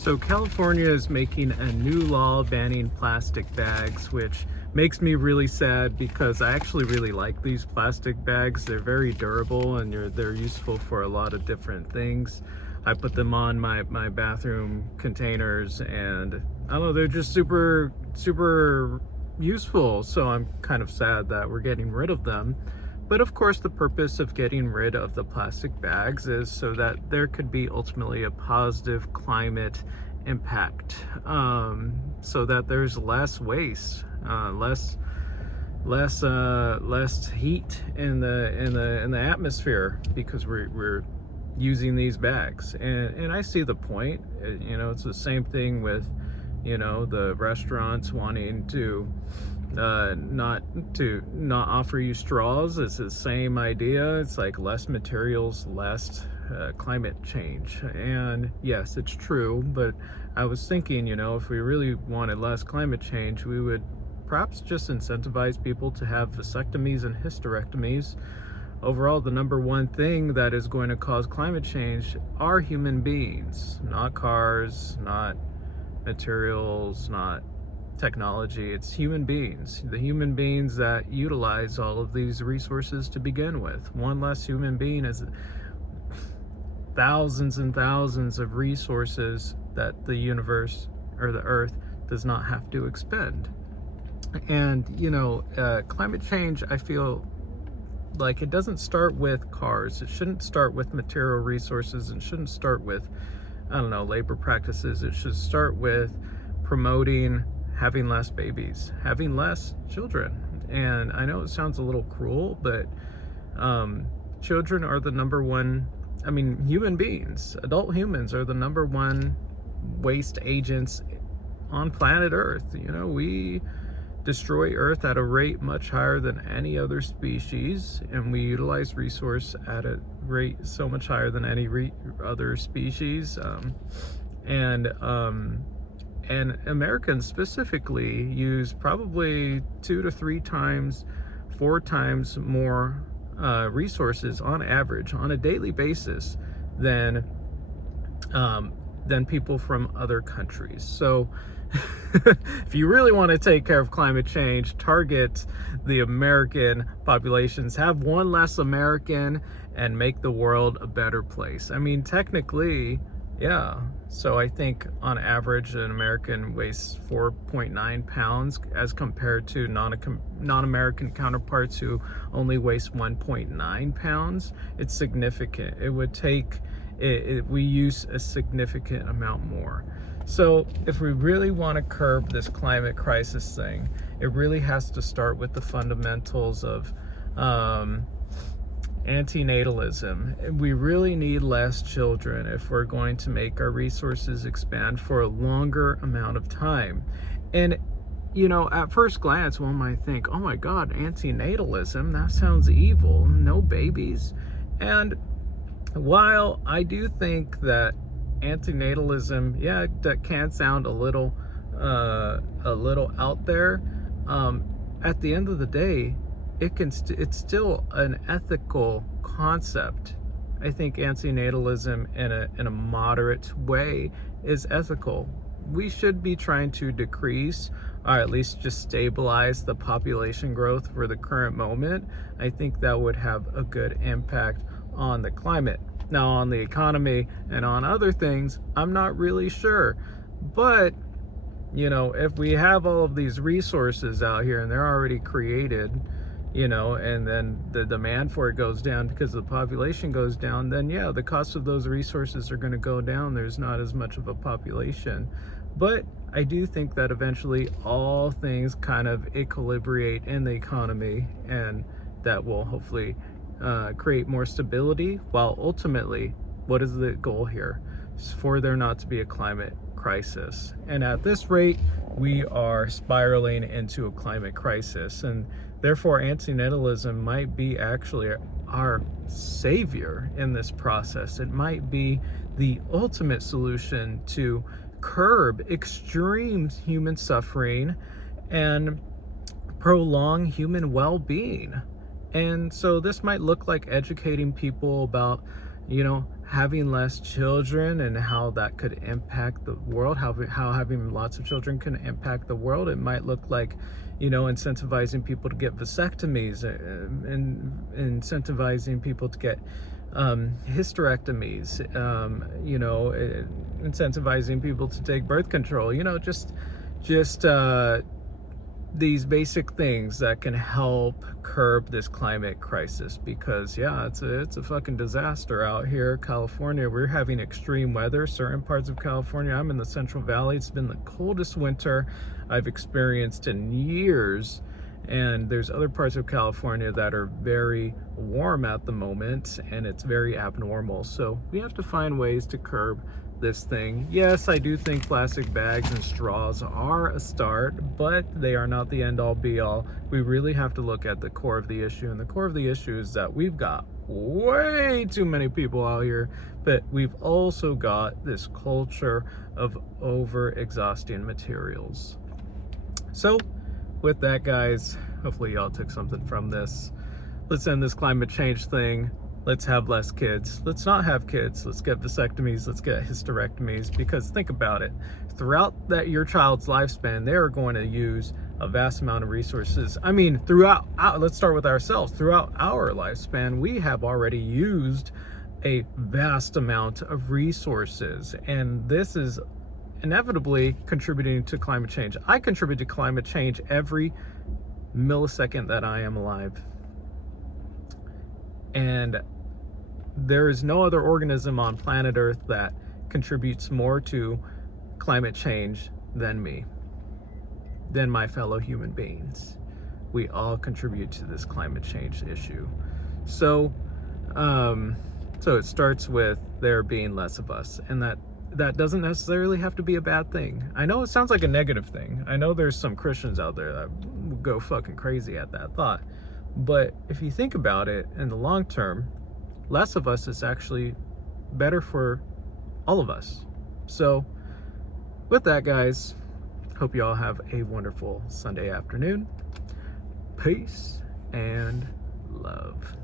So California is making a new law banning plastic bags, which makes me really sad because I actually really like these plastic bags. They're very durable and they're useful for a lot of different things. I put them on my bathroom containers and I don't know, they're just super useful. So I'm kind of sad that we're getting rid of them. But of course, the purpose of getting rid of the plastic bags is so that there could be ultimately a positive climate impact, so that there's less waste, less heat in the atmosphere because we're using these bags. And I see the point. It's the same thing with the restaurants wanting to not offer you straws. It's the same idea. It's like less materials, less climate change. And yes, it's true, but I was thinking, if we really wanted less climate change, we would perhaps just incentivize people to have vasectomies and hysterectomies. Overall, the number one thing that is going to cause climate change are human beings, not cars, not materials, not technology. It's human beings, the human beings that utilize all of these resources to begin with. One less human being is thousands and thousands of resources that the universe or the earth does not have to expend. And climate change, I feel like it doesn't start with cars. It shouldn't start with material resources. It shouldn't start with labor practices. It should start with promoting having less babies, having less children. And I know it sounds a little cruel, but children are the number one, human beings, adult humans are the number one waste agents on planet Earth. We destroy Earth at a rate much higher than any other species, and we utilize resource at a rate so much higher than any other species. And Americans specifically use probably 2 to 3 times, 4 times more resources on average on a daily basis than people from other countries. So if you really want to take care of climate change, target the American populations, have one less American, and make the world a better place. Technically, yeah. So I think on average, an American weighs 4.9 pounds as compared to non-American counterparts who only waste 1.9 pounds. It's significant. It would take, we use a significant amount more. So if we really want to curb this climate crisis thing, it really has to start with the fundamentals of antinatalism. We really need less children if we're going to make our resources expand for a longer amount of time. And at first glance, one might think, oh my God, antinatalism, that sounds evil, no babies. And while I do think that antinatalism, that can sound a little out there, at the end of the day, it's still an ethical concept. I think antinatalism in a moderate way is ethical. We should be trying to decrease, or at least just stabilize, the population growth for the current moment. I think that would have a good impact on the climate. Now, on the economy and on other things, I'm not really sure. But if we have all of these resources out here and they're already created, and then the demand for it goes down because the population goes down, then the cost of those resources are going to go down. There's not as much of a population. But I do think that eventually all things kind of equilibrate in the economy, and that will hopefully create more stability, while ultimately, what is the goal here? It's for there not to be a climate crisis. And at this rate, we are spiraling into a climate crisis, and therefore antinatalism might be actually our savior in this process. It might be the ultimate solution to curb extreme human suffering and prolong human well-being. And so this might look like educating people about having less children and how that could impact the world, how having lots of children can impact the world. It might look like, incentivizing people to get vasectomies, and incentivizing people to get hysterectomies, incentivizing people to take birth control, just these basic things that can help curb this climate crisis, because it's a fucking disaster out here. California, we're having extreme weather. Certain parts of California, I'm in the Central Valley, it's been the coldest winter I've experienced in years, and there's other parts of California that are very warm at the moment, and it's very abnormal. So we have to find ways to curb this thing. Yes, I do think plastic bags and straws are a start, but they are not the end all be all. We really have to look at the core of the issue, and the core of the issue is that we've got way too many people out here, but we've also got this culture of over exhausting materials. So with that, guys, hopefully y'all took something from this. Let's end this climate change thing. Let's have less kids. Let's not have kids. Let's get vasectomies. Let's get hysterectomies. Because think about it. Throughout your child's lifespan, they are going to use a vast amount of resources. I mean, let's start with ourselves. Throughout our lifespan, we have already used a vast amount of resources. And this is inevitably contributing to climate change. I contribute to climate change every millisecond that I am alive. And there is no other organism on planet Earth that contributes more to climate change than me, than my fellow human beings. We all contribute to this climate change issue. So it starts with there being less of us, and that doesn't necessarily have to be a bad thing. I know it sounds like a negative thing. I know there's some Christians out there that go fucking crazy at that thought. But if you think about it in the long term, less of us is actually better for all of us. So with that, guys, hope you all have a wonderful Sunday afternoon. Peace and love.